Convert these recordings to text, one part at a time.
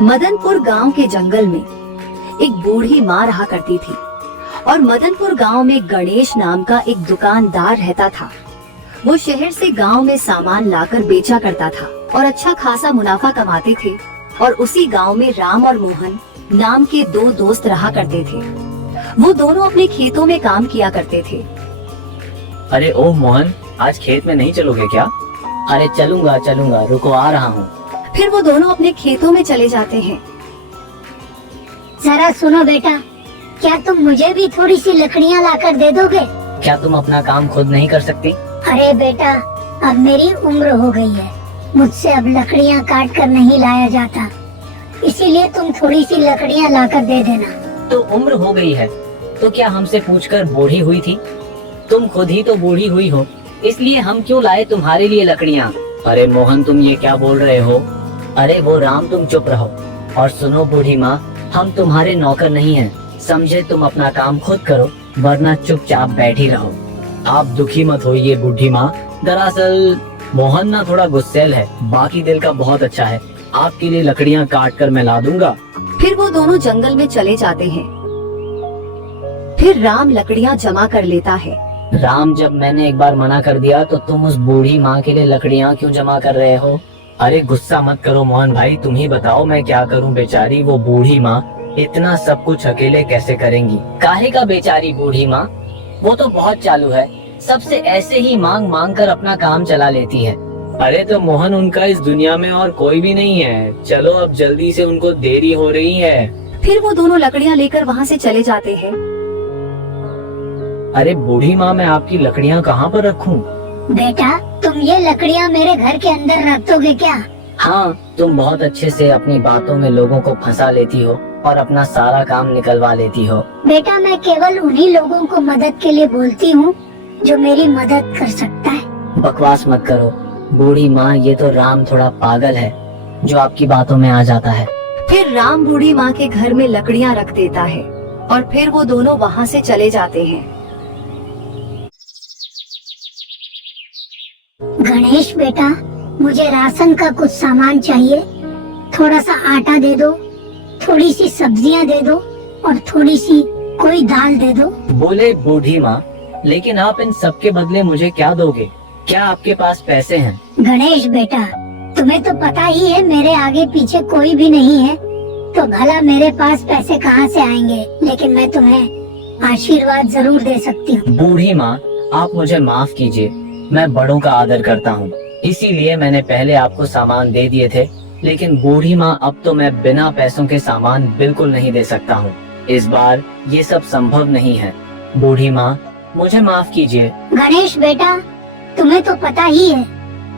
मदनपुर गांव के जंगल में एक बूढ़ी माँ रहा करती थी और मदनपुर गांव में गणेश नाम का एक दुकानदार रहता था। वो शहर से गांव में सामान लाकर बेचा करता था और अच्छा खासा मुनाफा कमाते थे। और उसी गांव में राम और मोहन नाम के दो दोस्त रहा करते थे। वो दोनों अपने खेतों में काम किया करते थे। अरे ओह मोहन, आज खेत में नहीं चलोगे क्या? अरे चलूंगा चलूंगा, रुको आ रहा हूँ। फिर वो दोनों अपने खेतों में चले जाते हैं। जरा सुनो बेटा, क्या तुम मुझे भी थोड़ी सी लकड़ियाँ लाकर दे दोगे? क्या तुम अपना काम खुद नहीं कर सकती? अरे बेटा, अब मेरी उम्र हो गई है, मुझसे अब लकड़ियाँ काट कर नहीं लाया जाता, इसीलिए तुम थोड़ी सी लकड़ियाँ लाकर दे देना। तो उम्र हो गई है तो क्या हमसे पूछकर बूढ़ी हुई थी? तुम खुद ही तो बूढ़ी हुई हो, इसलिए हम क्यों लाए तुम्हारे लिए लकड़ियाँ? अरे मोहन, तुम ये क्या बोल रहे हो? अरे वो राम, तुम चुप रहो और सुनो बूढ़ी माँ, हम तुम्हारे नौकर नहीं हैं, समझे? तुम अपना काम खुद करो वरना चुपचाप बैठी रहो। आप दुखी मत होइए बूढ़ी माँ। दरअसल मोहन ना थोड़ा गुस्सैल है, बाकी दिल का बहुत अच्छा है। आपके लिए लकड़ियाँ काट कर मैं ला दूंगा। फिर वो दोनों जंगल में चले जाते हैं। फिर राम लकड़ियाँ जमा कर लेता है। राम, जब मैंने एक बार मना कर दिया तो तुम उस बूढ़ी माँ के लिए लकड़ियाँ क्यों जमा कर रहे हो? अरे गुस्सा मत करो मोहन भाई, तुम ही बताओ मैं क्या करूं। बेचारी वो बूढ़ी माँ इतना सब कुछ अकेले कैसे करेंगी? काहे का बेचारी बूढ़ी माँ, वो तो बहुत चालू है, सबसे ऐसे ही मांग मांग कर अपना काम चला लेती है। अरे तो मोहन, उनका इस दुनिया में और कोई भी नहीं है। चलो अब जल्दी से, उनको देरी हो रही है। फिर वो दोनों लकड़ियाँ लेकर वहाँ से चले जाते हैं। अरे बूढ़ी माँ, मैं आपकी लकड़ियाँ कहाँ पर रखूं? बेटा, तुम ये लकड़ियाँ मेरे घर के अंदर रख दोगे क्या? हाँ, तुम बहुत अच्छे से अपनी बातों में लोगों को फंसा लेती हो और अपना सारा काम निकलवा लेती हो। बेटा, मैं केवल उन्हीं लोगों को मदद के लिए बोलती हूँ जो मेरी मदद कर सकता है। बकवास मत करो बूढ़ी माँ, ये तो राम थोड़ा पागल है जो आपकी बातों में आ जाता है। फिर राम बूढ़ी माँ के घर में लकड़ियाँ रख देता है और फिर वो दोनों वहाँ से चले जाते हैं। गणेश बेटा, मुझे राशन का कुछ सामान चाहिए, थोड़ा सा आटा दे दो, थोड़ी सी सब्जियां दे दो और थोड़ी सी कोई दाल दे दो। बोले बूढ़ी माँ, लेकिन आप इन सब के बदले मुझे क्या दोगे? क्या आपके पास पैसे हैं? गणेश बेटा, तुम्हें तो पता ही है मेरे आगे पीछे कोई भी नहीं है, तो भला मेरे पास पैसे कहाँ से आएंगे, लेकिन मैं तुम्हें आशीर्वाद जरूर दे सकती हूँ। बूढ़ी माँ, आप मुझे माफ कीजिए, मैं बड़ों का आदर करता हूँ, इसीलिए मैंने पहले आपको सामान दे दिए थे। लेकिन बूढ़ी माँ, अब तो मैं बिना पैसों के सामान बिल्कुल नहीं दे सकता हूँ। इस बार ये सब संभव नहीं है। बूढ़ी माँ, मुझे माफ कीजिए। गणेश बेटा, तुम्हें तो पता ही है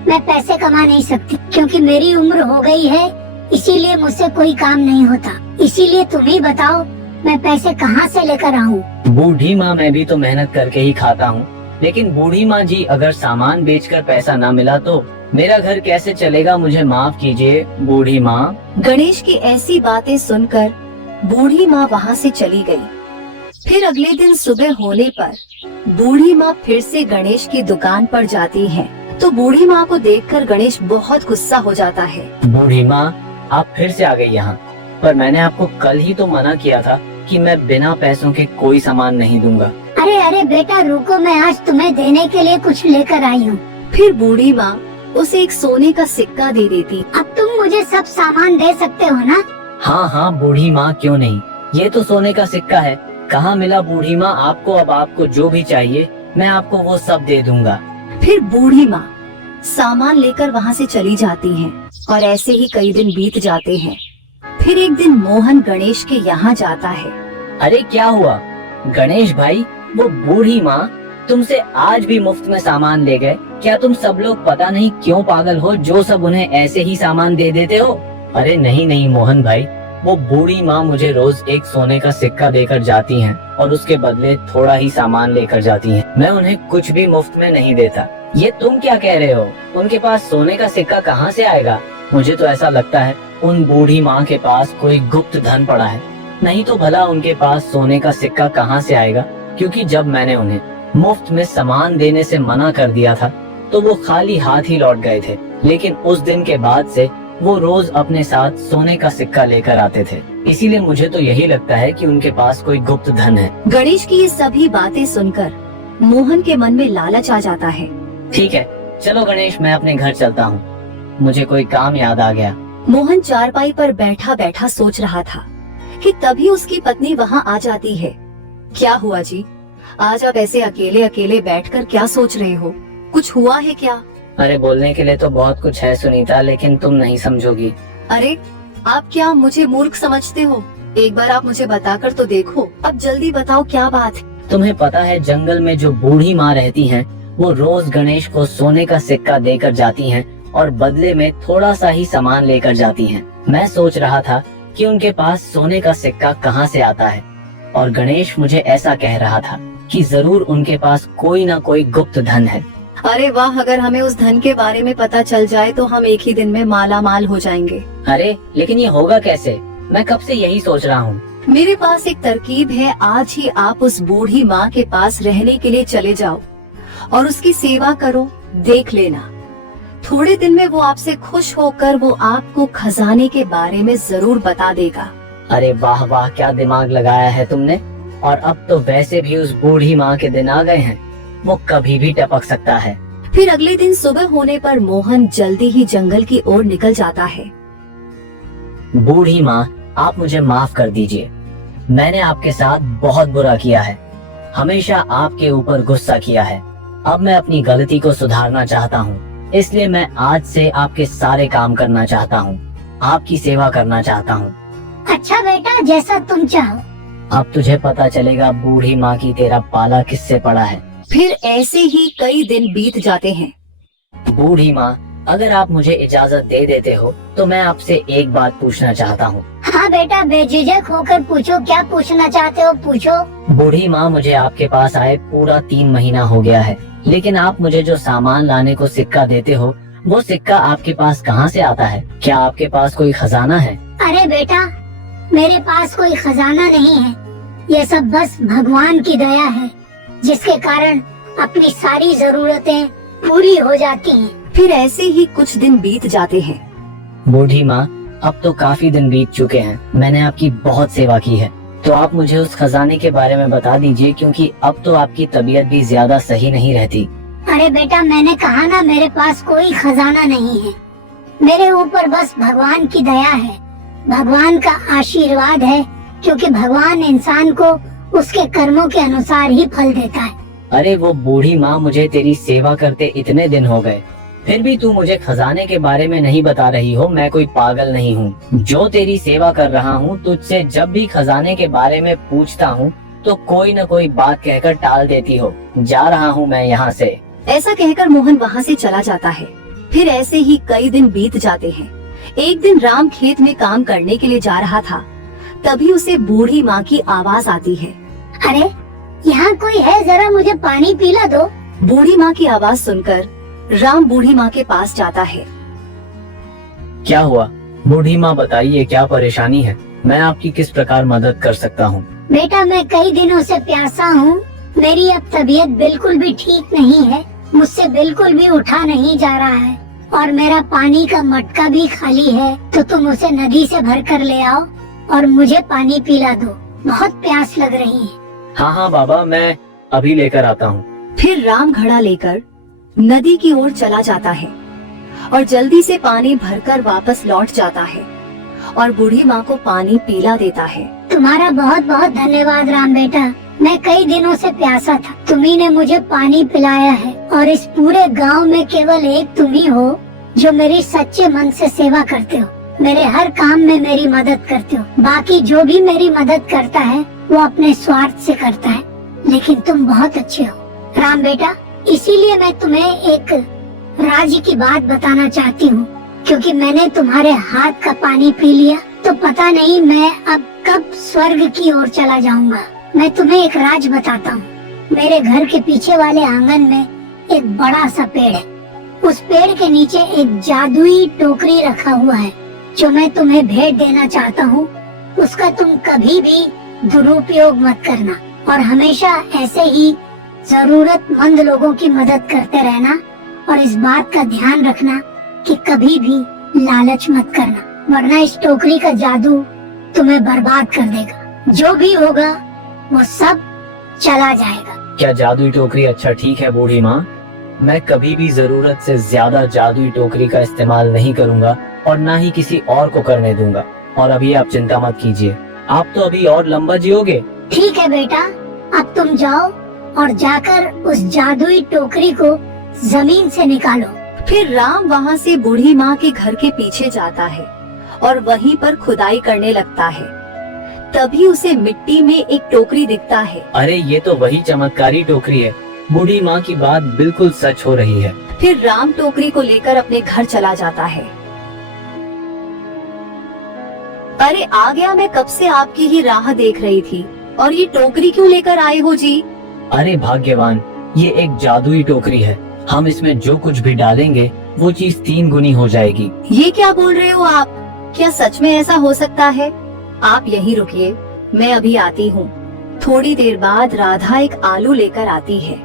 मैं पैसे कमा नहीं सकती, क्योंकि मेरी उम्र हो गई है, इसीलिए मुझसे कोई काम नहीं होता। इसीलिए तुम ही बताओ मैं पैसे कहाँ से लेकर आऊँ? बूढ़ी माँ, मैं भी तो मेहनत करके ही खाता हूँ। लेकिन बूढ़ी माँ जी, अगर सामान बेचकर पैसा ना मिला तो मेरा घर कैसे चलेगा? मुझे माफ कीजिए बूढ़ी माँ। गणेश की ऐसी बातें सुनकर बूढ़ी माँ वहाँ से चली गई। फिर अगले दिन सुबह होने पर बूढ़ी माँ फिर से गणेश की दुकान पर जाती है, तो बूढ़ी माँ को देखकर गणेश बहुत गुस्सा हो जाता है। बूढ़ी माँ, आप फिर से आ गई यहाँ, पर मैंने आपको कल ही तो मना किया था कि मैं बिना पैसों के कोई सामान नहीं दूंगा। अरे अरे बेटा रुको, मैं आज तुम्हें देने के लिए कुछ लेकर आई हूँ। फिर बूढ़ी माँ उसे एक सोने का सिक्का दे देती। अब तुम मुझे सब सामान दे सकते हो ना? हाँ हाँ बूढ़ी माँ, क्यों नहीं, ये तो सोने का सिक्का है। कहाँ मिला बूढ़ी माँ आपको? अब आपको जो भी चाहिए मैं आपको वो सब दे दूंगा। फिर बूढ़ी माँ सामान लेकर वहाँ से चली जाती है और ऐसे ही कई दिन बीत जाते हैं। फिर एक दिन मोहन गणेश के यहाँ जाता है। अरे क्या हुआ गणेश भाई, वो बूढ़ी माँ तुमसे आज भी मुफ्त में सामान ले गए? क्या तुम सब लोग पता नहीं क्यों पागल हो, जो सब उन्हें ऐसे ही सामान दे देते हो? अरे नहीं नहीं मोहन भाई, वो बूढ़ी माँ मुझे रोज एक सोने का सिक्का देकर जाती हैं और उसके बदले थोड़ा ही सामान लेकर जाती हैं। मैं उन्हें कुछ भी मुफ्त में नहीं देता। ये तुम क्या कह रहे हो? उनके पास सोने का सिक्का कहाँ से आएगा? मुझे तो ऐसा लगता है उन बूढ़ी माँ के पास कोई गुप्त धन पड़ा है, नहीं तो भला उनके पास सोने का सिक्का कहाँ से आएगा? क्योंकि जब मैंने उन्हें मुफ्त में सामान देने से मना कर दिया था तो वो खाली हाथ ही लौट गए थे। लेकिन उस दिन के बाद से वो रोज अपने साथ सोने का सिक्का लेकर आते थे। इसीलिए मुझे तो यही लगता है कि उनके पास कोई गुप्त धन है। गणेश की ये सभी बातें सुनकर मोहन के मन में लालच आ जाता है। ठीक है, चलो गणेश, मैं अपने घर चलता हूँ। मुझे कोई काम याद आ गया। मोहन चारपाई पर बैठा बैठा सोच रहा था कि तभी उसकी पत्नी वहाँ आ जाती है। क्या हुआ जी, आज आप ऐसे अकेले अकेले बैठकर क्या सोच रहे हो? कुछ हुआ है क्या? अरे बोलने के लिए तो बहुत कुछ है सुनीता, लेकिन तुम नहीं समझोगी। अरे आप क्या मुझे मूर्ख समझते हो? एक बार आप मुझे बताकर तो देखो। अब जल्दी बताओ क्या बात है। तुम्हें पता है जंगल में जो बूढ़ी माँ रहती हैं, वो रोज गणेश को सोने का सिक्का देकर जाती हैं और बदले में थोड़ा सा ही सामान लेकर जाती हैं। मैं सोच रहा था कि उनके पास सोने का सिक्का कहाँ से आता है, और गणेश मुझे ऐसा कह रहा था कि जरूर उनके पास कोई ना कोई गुप्त धन है। अरे वाह, अगर हमें उस धन के बारे में पता चल जाए तो हम एक ही दिन में माला माल हो जाएंगे। अरे लेकिन ये होगा कैसे? मैं कब से यही सोच रहा हूँ। मेरे पास एक तरकीब है। आज ही आप उस बूढ़ी माँ के पास रहने के लिए चले जाओ और उसकी सेवा करो। देख लेना, थोड़े दिन में वो आपसे खुश होकर वो आपको खजाने के बारे में जरूर बता देगा। अरे वाह वाह, क्या दिमाग लगाया है तुमने। और अब तो वैसे भी उस बूढ़ी माँ के दिन आ गए हैं, वो कभी भी टपक सकता है। फिर अगले दिन सुबह होने पर मोहन जल्दी ही जंगल की ओर निकल जाता है। बूढ़ी माँ, आप मुझे माफ कर दीजिए। मैंने आपके साथ बहुत बुरा किया है, हमेशा आपके ऊपर गुस्सा किया है। अब मैं अपनी गलती को सुधारना चाहता हूँ, इसलिए मैं आज से आपके सारे काम करना चाहता हूँ, आपकी सेवा करना चाहता हूँ। अच्छा बेटा, जैसा तुम चाहो। अब तुझे पता चलेगा बूढ़ी माँ की तेरा पाला किससे पड़ा है। फिर ऐसे ही कई दिन बीत जाते हैं। बूढ़ी माँ, अगर आप मुझे इजाजत दे देते हो तो मैं आपसे एक बात पूछना चाहता हूँ। हाँ बेटा, बेझिझक होकर पूछो। क्या पूछना चाहते हो, पूछो। बूढ़ी माँ, मुझे आपके पास आए पूरा 3 महीना हो गया है, लेकिन आप मुझे जो सामान लाने को सिक्का देते हो, वो सिक्का आपके पास कहाँ से आता है? क्या आपके पास कोई खजाना है? अरे बेटा, मेरे पास कोई खजाना नहीं है। ये सब बस भगवान की दया है, जिसके कारण अपनी सारी जरूरतें पूरी हो जाती हैं। फिर ऐसे ही कुछ दिन बीत जाते हैं। बूढ़ी माँ, अब तो काफी दिन बीत चुके हैं, मैंने आपकी बहुत सेवा की है, तो आप मुझे उस खजाने के बारे में बता दीजिए, क्योंकि अब तो आपकी तबीयत भी ज्यादा सही नहीं रहती। अरे बेटा, मैंने कहा ना, मेरे पास कोई खजाना नहीं है। मेरे ऊपर बस भगवान की दया है, भगवान का आशीर्वाद है, क्योंकि भगवान इंसान को उसके कर्मों के अनुसार ही फल देता है। अरे वो बूढ़ी माँ, मुझे तेरी सेवा करते इतने दिन हो गए, फिर भी तू मुझे खजाने के बारे में नहीं बता रही हो। मैं कोई पागल नहीं हूँ जो तेरी सेवा कर रहा हूँ। तुझसे जब भी खजाने के बारे में पूछता हूँ तो कोई न कोई बात कहकर टाल देती हो। जा रहा हूँ मैं यहाँ से। ऐसा कहकर मोहन वहाँ से चला जाता है। फिर ऐसे ही कई दिन बीत जाते हैं। एक दिन राम खेत में काम करने के लिए जा रहा था, तभी उसे बूढ़ी माँ की आवाज आती है। अरे यहाँ कोई है, जरा मुझे पानी पिला दो। बूढ़ी माँ की आवाज सुनकर राम बूढ़ी माँ के पास जाता है। क्या हुआ बूढ़ी माँ, बताइए क्या परेशानी है? मैं आपकी किस प्रकार मदद कर सकता हूँ? बेटा, मैं कई दिनों से प्यासा हूँ। मेरी अब तबीयत बिल्कुल भी ठीक नहीं है, मुझसे बिल्कुल भी उठा नहीं जा रहा है, और मेरा पानी का मटका भी खाली है। तो तुम उसे नदी से भर कर ले आओ और मुझे पानी पिला दो, बहुत प्यास लग रही है। हाँ हाँ बाबा, मैं अभी लेकर आता हूँ। फिर राम घड़ा लेकर नदी की ओर चला जाता है और जल्दी से पानी भरकर वापस लौट जाता है और बूढ़ी माँ को पानी पिला देता है। तुम्हारा बहुत बहुत धन्यवाद राम बेटा, मैं कई दिनों से प्यासा था, तुम्ही ने मुझे पानी पिलाया है, और इस पूरे गांव में केवल एक तुम ही हो जो मेरी सच्चे मन से सेवा करते हो, मेरे हर काम में मेरी मदद करते हो। बाकी जो भी मेरी मदद करता है वो अपने स्वार्थ से करता है, लेकिन तुम बहुत अच्छे हो राम बेटा। इसीलिए मैं तुम्हें एक राज की बात बताना चाहती हूँ, क्योंकि मैंने तुम्हारे हाथ का पानी पी लिया तो पता नहीं मैं अब कब स्वर्ग की ओर चला जाऊंगा। मैं तुम्हें एक राज बताता हूँ। मेरे घर के पीछे वाले आंगन में एक बड़ा सा पेड़ है, उस पेड़ के नीचे एक जादुई टोकरी रखा हुआ है जो मैं तुम्हें भेंट देना चाहता हूँ। उसका तुम कभी भी दुरुपयोग मत करना और हमेशा ऐसे ही जरूरतमंद लोगों की मदद करते रहना, और इस बात का ध्यान रखना कि कभी भी लालच मत करना, वरना इस टोकरी का जादू तुम्हें बर्बाद कर देगा। जो भी होगा वो सब चला जाएगा। क्या जादुई टोकरी? अच्छा ठीक है बूढ़ी माँ, मैं कभी भी जरूरत से ज्यादा जादुई टोकरी का इस्तेमाल नहीं करूँगा और ना ही किसी और को करने दूंगा। और अभी आप चिंता मत कीजिए, आप तो अभी और लंबा जियोगे। ठीक है बेटा, अब तुम जाओ और जाकर उस जादुई टोकरी को जमीन से निकालो। फिर राम वहाँ से बूढ़ी माँ के घर के पीछे जाता है और वहीं पर खुदाई करने लगता है। तभी उसे मिट्टी में एक टोकरी दिखता है। अरे ये तो वही चमत्कारी टोकरी है, बूढ़ी माँ की बात बिल्कुल सच हो रही है। फिर राम टोकरी को लेकर अपने घर चला जाता है। अरे आ गया, मैं कब से आपकी ही राह देख रही थी। और ये टोकरी क्यों लेकर आए हो जी? अरे भाग्यवान, ये एक जादुई टोकरी है, हम इसमें जो कुछ भी डालेंगे वो चीज 3 गुनी हो जाएगी। ये क्या बोल रहे हो आप? क्या सच में ऐसा हो सकता है? आप यहीं रुकिए, मैं अभी आती हूँ। थोड़ी देर बाद राधा एक आलू लेकर आती है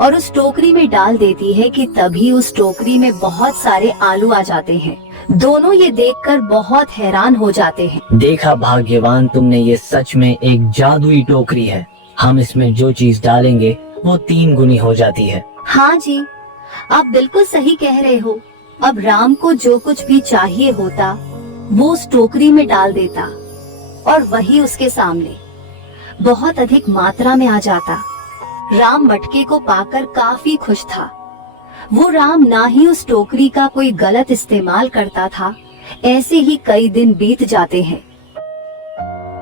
और उस टोकरी में डाल देती है कि तभी उस टोकरी में बहुत सारे आलू आ जाते हैं। दोनों ये देखकर बहुत हैरान हो जाते हैं। देखा भाग्यवान तुमने, ये सच में एक जादुई टोकरी है, हम इसमें जो चीज डालेंगे वो 3 गुनी हो जाती है। हाँ जी, आप बिल्कुल सही कह रहे हो। अब राम को जो कुछ भी चाहिए होता वो उस टोकरी में डाल देता और वही उसके सामने बहुत अधिक मात्रा में आ जाता। राम मटके को पाकर काफी खुश था। वो राम ना ही उस टोकरी का कोई गलत इस्तेमाल करता था। ऐसे ही कई दिन बीत जाते हैं।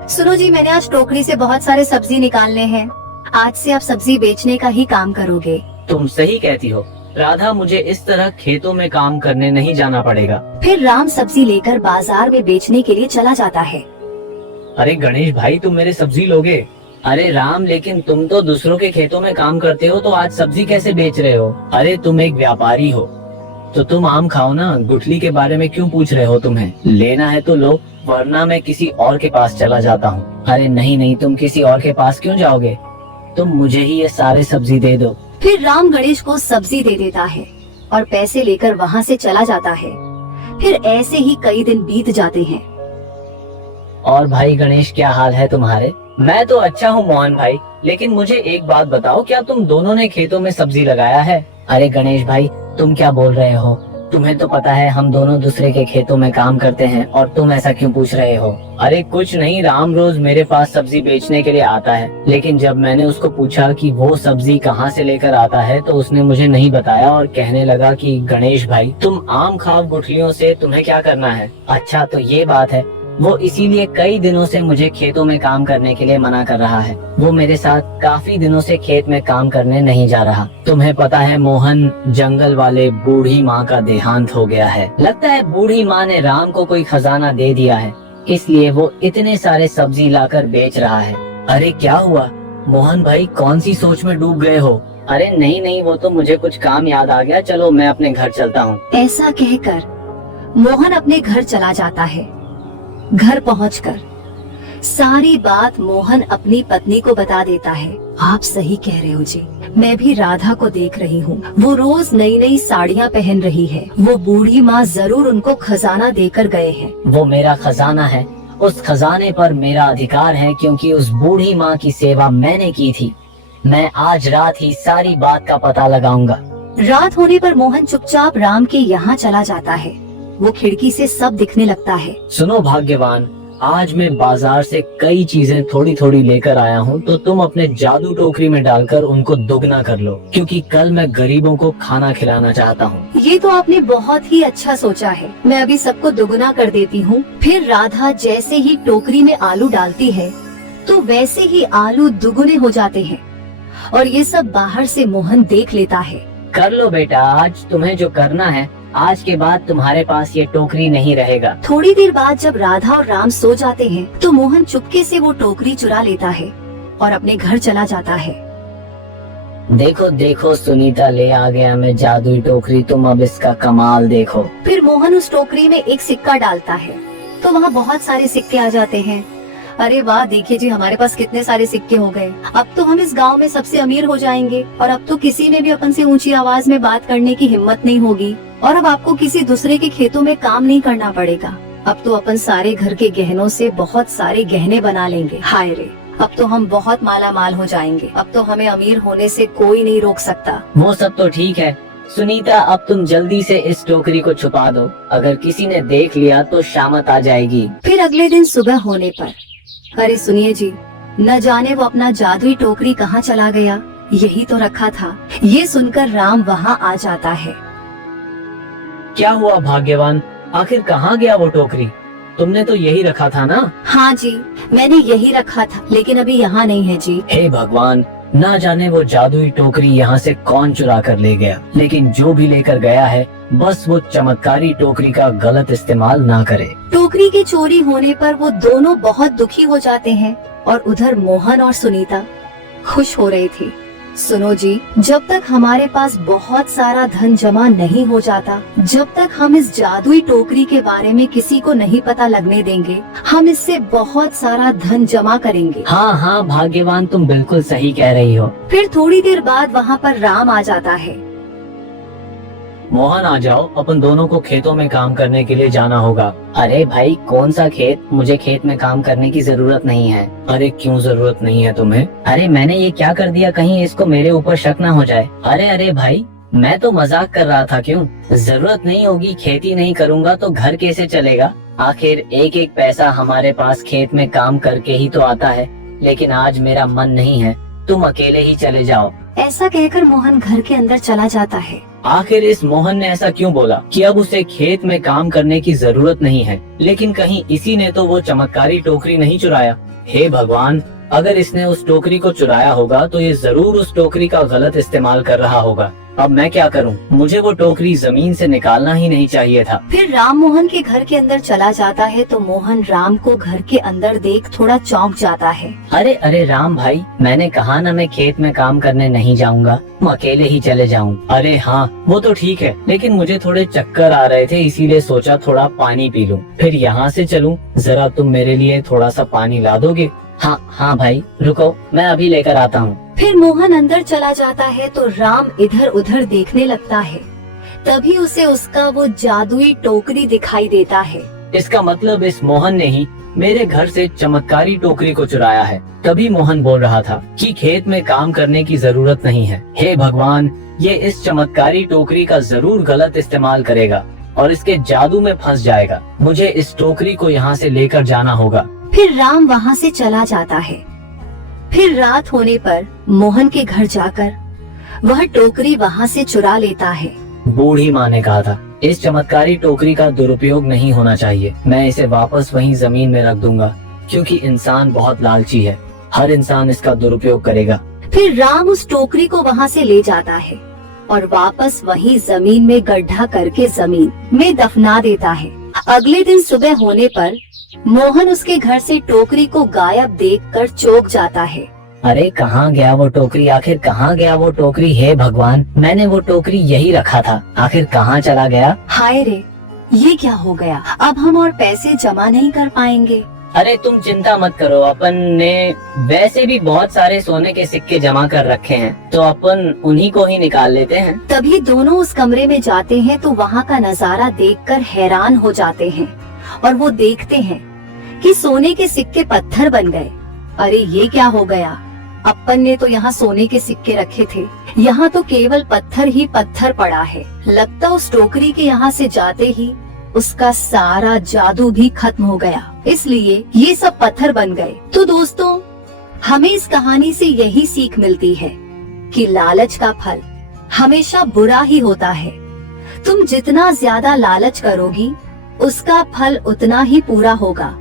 सुनो जी, मैंने आज टोकरी से बहुत सारे सब्जी निकालने हैं। आज से आप सब्जी बेचने का ही काम करोगे। तुम सही कहती हो राधा, मुझे इस तरह खेतों में काम करने नहीं जाना पड़ेगा। फिर राम सब्जी लेकर बाजार में बेचने के लिए चला जाता है। अरे गणेश भाई, तुम मेरे सब्जी लोगे? अरे राम, लेकिन तुम तो दूसरों के खेतों में काम करते हो, तो आज सब्जी कैसे बेच रहे हो? अरे तुम एक व्यापारी हो तो तुम आम खाओ ना, गुठली के बारे में क्यों पूछ रहे हो? तुम्हें लेना है तो लो, वरना मैं किसी और के पास चला जाता हूँ। अरे नहीं नहीं, तुम किसी और के पास क्यों जाओगे? तुम मुझे ही ये सारे सब्जी दे दो। फिर राम गणेश को सब्जी दे देता है और पैसे लेकर वहाँ से चला जाता है। फिर ऐसे ही कई दिन बीत जाते हैं। और भाई गणेश, क्या हाल है तुम्हारे? मैं तो अच्छा हूँ मोहन भाई, लेकिन मुझे एक बात बताओ, क्या तुम दोनों ने खेतों में सब्जी लगाया है? अरे गणेश भाई, तुम क्या बोल रहे हो? तुम्हें तो पता है हम दोनों दूसरे के खेतों में काम करते हैं, और तुम ऐसा क्यों पूछ रहे हो? अरे कुछ नहीं, राम रोज मेरे पास सब्जी बेचने के लिए आता है, लेकिन जब मैंने उसको पूछा कि वो सब्जी कहाँ से लेकर आता है तो उसने मुझे नहीं बताया और कहने लगा कि गणेश भाई, तुम आम खाओ गुठलियों से, तुम्हें क्या करना है? अच्छा तो ये बात है, वो इसीलिए कई दिनों से मुझे खेतों में काम करने के लिए मना कर रहा है। वो मेरे साथ काफी दिनों से खेत में काम करने नहीं जा रहा। तुम्हें पता है मोहन, जंगल वाले बूढ़ी माँ का देहांत हो गया है। लगता है बूढ़ी माँ ने राम को कोई खजाना दे दिया है, इसलिए वो इतने सारे सब्जी लाकर बेच रहा है। अरे क्या हुआ मोहन भाई, कौन सी सोच में डूब गए हो? अरे नहीं नहीं, वो तो मुझे कुछ काम याद आ गया, चलो मैं अपने घर चलता हूँ। ऐसा कहकर मोहन अपने घर चला जाता है। घर पहुंचकर सारी बात मोहन अपनी पत्नी को बता देता है। आप सही कह रहे हो जी, मैं भी राधा को देख रही हूँ, वो रोज नई नई साड़ियाँ पहन रही है। वो बूढ़ी माँ जरूर उनको खजाना देकर गए हैं। वो मेरा खजाना है, उस खजाने पर मेरा अधिकार है, क्योंकि उस बूढ़ी माँ की सेवा मैंने की थी। मैं आज रात ही सारी बात का पता लगाऊंगा। रात होने पर मोहन चुपचाप राम के यहाँ चला जाता है। वो खिड़की से सब दिखने लगता है। सुनो भाग्यवान, आज मैं बाजार से कई चीजें थोड़ी थोड़ी लेकर आया हूँ, तो तुम अपने जादू टोकरी में डालकर उनको दुगना कर लो, क्योंकि कल मैं गरीबों को खाना खिलाना चाहता हूँ। ये तो आपने बहुत ही अच्छा सोचा है, मैं अभी सबको दुगना कर देती हूँ। फिर राधा जैसे ही टोकरी में आलू डालती है तो वैसे ही आलू दुगने हो जाते हैं और ये सब बाहर से मोहन देख लेता है। कर लो बेटा, आज तुम्हें जो करना है, आज के बाद तुम्हारे पास ये टोकरी नहीं रहेगा। थोड़ी देर बाद जब राधा और राम सो जाते हैं तो मोहन चुपके से वो टोकरी चुरा लेता है और अपने घर चला जाता है। देखो देखो सुनीता, ले आ गया मैं जादुई टोकरी, तुम अब इसका कमाल देखो। फिर मोहन उस टोकरी में एक सिक्का डालता है तो वहाँ बहुत सारे सिक्के आ जाते हैं। अरे वाह, देखिए जी, हमारे पास कितने सारे सिक्के हो गए। अब तो हम इस गांव में सबसे अमीर हो जाएंगे और अब तो किसी में भी अपन से ऊंची आवाज में बात करने की हिम्मत नहीं होगी। और अब आपको किसी दूसरे के खेतों में काम नहीं करना पड़ेगा। अब तो अपन सारे घर के गहनों से बहुत सारे गहने बना लेंगे। हाय रे, अब तो हम बहुत माला माल हो जाएंगे। अब तो हमें अमीर होने से कोई नहीं रोक सकता। वो सब तो ठीक है सुनीता, अब तुम जल्दी से इस टोकरी को छुपा दो। अगर किसी ने देख लिया तो शामत आ जाएगी। फिर अगले दिन सुबह होने पर, अरे सुनिए जी, न जाने वो अपना जादुई टोकरी कहाँ चला गया, यही तो रखा था। ये सुनकर राम वहाँ आ जाता है। क्या हुआ भाग्यवान, आखिर कहाँ गया वो टोकरी? तुमने तो यही रखा था ना? हाँ जी, मैंने यही रखा था, लेकिन अभी यहाँ नहीं है जी। हे भगवान, ना जाने वो जादुई टोकरी यहाँ से कौन चुरा कर ले गया। लेकिन जो भी लेकर गया है, बस वो चमत्कारी टोकरी का गलत इस्तेमाल ना करे। टोकरी के चोरी होने पर वो दोनों बहुत दुखी हो जाते हैं और उधर मोहन और सुनीता खुश हो रही थी। सुनो जी, जब तक हमारे पास बहुत सारा धन जमा नहीं हो जाता, जब तक हम इस जादुई टोकरी के बारे में किसी को नहीं पता लगने देंगे, हम इससे बहुत सारा धन जमा करेंगे। हाँ हाँ भाग्यवान, तुम बिल्कुल सही कह रही हो। फिर थोड़ी देर बाद वहाँ पर राम आ जाता है। मोहन आ जाओ, अपन दोनों को खेतों में काम करने के लिए जाना होगा। अरे भाई, कौन सा खेत? मुझे खेत में काम करने की जरूरत नहीं है। अरे क्यों जरूरत नहीं है तुम्हें? अरे मैंने ये क्या कर दिया, कहीं इसको मेरे ऊपर शक ना हो जाए। अरे भाई, मैं तो मजाक कर रहा था। क्यों जरूरत नहीं होगी? खेती नहीं करूँगा तो घर कैसे चलेगा? आखिर एक एक पैसा हमारे पास खेत में काम करके ही तो आता है। लेकिन आज मेरा मन नहीं है, तुम अकेले ही चले जाओ। ऐसा कहकर मोहन घर के अंदर चला जाता है। आखिर इस मोहन ने ऐसा क्यों बोला कि अब उसे खेत में काम करने की जरूरत नहीं है? लेकिन कहीं इसी ने तो वो चमत्कारी टोकरी नहीं चुराया? हे भगवान, अगर इसने उस टोकरी को चुराया होगा तो ये जरूर उस टोकरी का गलत इस्तेमाल कर रहा होगा। अब मैं क्या करूं? मुझे वो टोकरी जमीन से निकालना ही नहीं चाहिए था। फिर राम मोहन के घर के अंदर चला जाता है तो मोहन राम को घर के अंदर देख थोड़ा चौंक जाता है। अरे राम भाई, मैंने कहा ना मैं खेत में काम करने नहीं जाऊंगा, मैं अकेले ही चले जाऊं। अरे हाँ, वो तो ठीक है, लेकिन मुझे थोड़े चक्कर आ रहे थे, इसीलिए सोचा थोड़ा पानी पी लूं। फिर यहाँ से चलूं, जरा तुम मेरे लिए थोड़ा सा पानी ला दोगे? हाँ भाई, रुको, मैं अभी लेकर आता हूँ। फिर मोहन अंदर चला जाता है तो राम इधर उधर देखने लगता है। तभी उसे उसका वो जादुई टोकरी दिखाई देता है। इसका मतलब इस मोहन ने ही मेरे घर से चमत्कारी टोकरी को चुराया है। तभी मोहन बोल रहा था कि खेत में काम करने की जरूरत नहीं है। हे भगवान, ये इस चमत्कारी टोकरी का जरूर गलत इस्तेमाल करेगा और इसके जादू में फंस जाएगा। मुझे इस टोकरी को यहाँ से लेकर जाना होगा। फिर राम वहाँ से चला जाता है। फिर रात होने पर मोहन के घर जाकर वह टोकरी वहाँ से चुरा लेता है। बूढ़ी माँ ने कहा था, इस चमत्कारी टोकरी का दुरुपयोग नहीं होना चाहिए। मैं इसे वापस वहीं जमीन में रख दूंगा, क्योंकि इंसान बहुत लालची है। हर इंसान इसका दुरुपयोग करेगा। फिर राम उस टोकरी को वहाँ से ले जाता है और वापस वहीं जमीन में गड्ढा करके जमीन में दफना देता है। अगले दिन सुबह होने पर मोहन उसके घर से टोकरी को गायब देखकर चौंक जाता है। अरे कहाँ गया वो टोकरी? आखिर कहाँ गया वो टोकरी? हे भगवान, मैंने वो टोकरी यही रखा था, आखिर कहाँ चला गया? हाय रे, ये क्या हो गया? अब हम और पैसे जमा नहीं कर पाएंगे। अरे तुम चिंता मत करो, अपन ने वैसे भी बहुत सारे सोने के सिक्के जमा कर रखे हैं, तो अपन उन्हीं को ही निकाल लेते हैं। तभी दोनों उस कमरे में जाते हैं तो वहाँ का नजारा देखकर हैरान हो जाते हैं और वो देखते हैं कि सोने के सिक्के पत्थर बन गए। अरे ये क्या हो गया? अपन ने तो यहाँ सोने के सिक्के रखे थे, यहाँ तो केवल पत्थर ही पत्थर पड़ा है। लगता उस टोकरी के यहाँ से जाते ही उसका सारा जादू भी खत्म हो गया, इसलिए ये सब पत्थर बन गए। तो दोस्तों, हमें इस कहानी से यही सीख मिलती है कि लालच का फल हमेशा बुरा ही होता है। तुम जितना ज्यादा लालच करोगी, उसका फल उतना ही पूरा होगा।